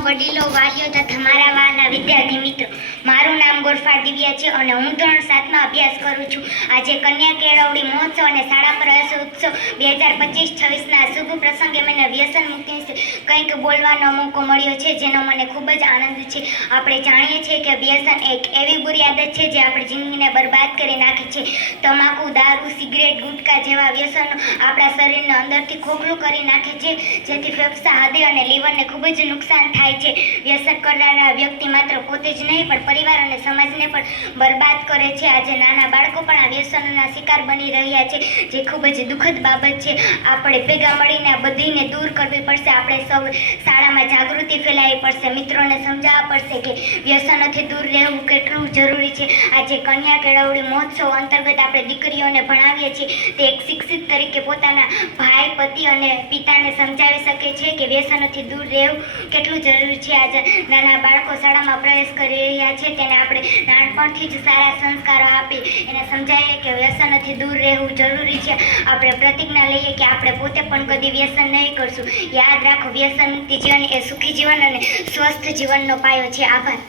વડીલો, વાલીઓ તથા મારા વહાલા વિદ્યાર્થી મિત્રો, મારું નામ ગોરફા દિવ્યા છે અને હું ધોરણ 7માં અભ્યાસ કરું છું. આજે કન્યા કેળવણી મહોત્સવ અને શાળા પ્રવેશ ઉત્સવ 2025-26ના શુભ પ્રસંગે મને વ્યસન મુક્તિ વિશે કંઈક બોલવાનો મોકો મળ્યો છે, જેનો મને ખૂબ જ આનંદ છે. આપણે જાણીએ છીએ કે વ્યસન એક એવી બુરી આદત છે જે આપણી જિંદગીને બરબાદ કરી નાખે છે. તમાકુ, દારૂ, સિગરેટ, ગુટકા જેવા વ્યસનો આપણા શરીરને અંદરથી ખોખલું કરી નાખે છે, જેથી ફેફસા, હૃદય અને લીવરને ખૂબ જ નુકસાન થાય છે. વ્યસન કરનારા વ્યક્તિ માત્ર પોતે જ નહીં પણ પરિવાર અને સમાજને પણ બરબાદ કરે છે. આજે નાના બાળકો પણ આ વ્યસનોના શિકાર બની રહ્યા છે, જે ખૂબ જ દુઃખદ બાબત છે. આપણે ભેગા મળીને આ બધીને દૂર કરવી પડશે. આપણે સૌ શાળામાં જાગૃતિ ફેલાવવી પડશે, મિત્રોને સમજાવવા પડશે કે વ્યસનોથી દૂર રહેવું કેટલું જરૂરી છે. આજે કન્યા કેળવણી મહોત્સવ અંતર્ગત આપણે દીકરીઓને ભણાવીએ છીએ. તે એક શિક્ષિત તરીકે પોતાના ભાઈ, પતિ અને પિતાને સમજાવી શકે છે કે વ્યસનોથી દૂર રહેવું કેટલું જરૂરી છે. આજે નાના બાળકો શાળામાં પ્રવેશ કરી રહ્યા છે, તેને આપણે નાનપણથી જ સારા સંસ્કારો આપી એને સમજાવીએ કે વ્યસનોથી દૂર રહેવું જરૂરી છે. આપણે પ્રતિજ્ઞા લઈએ કે આપણે પોતે પણ કદી વ્યસન નહીં કરશું. યાદ રાખો, વ્યસન મુક્ત જીવન એ સુખી જીવન અને સ્વસ્થ જીવનનો પાયો છે. આભાર.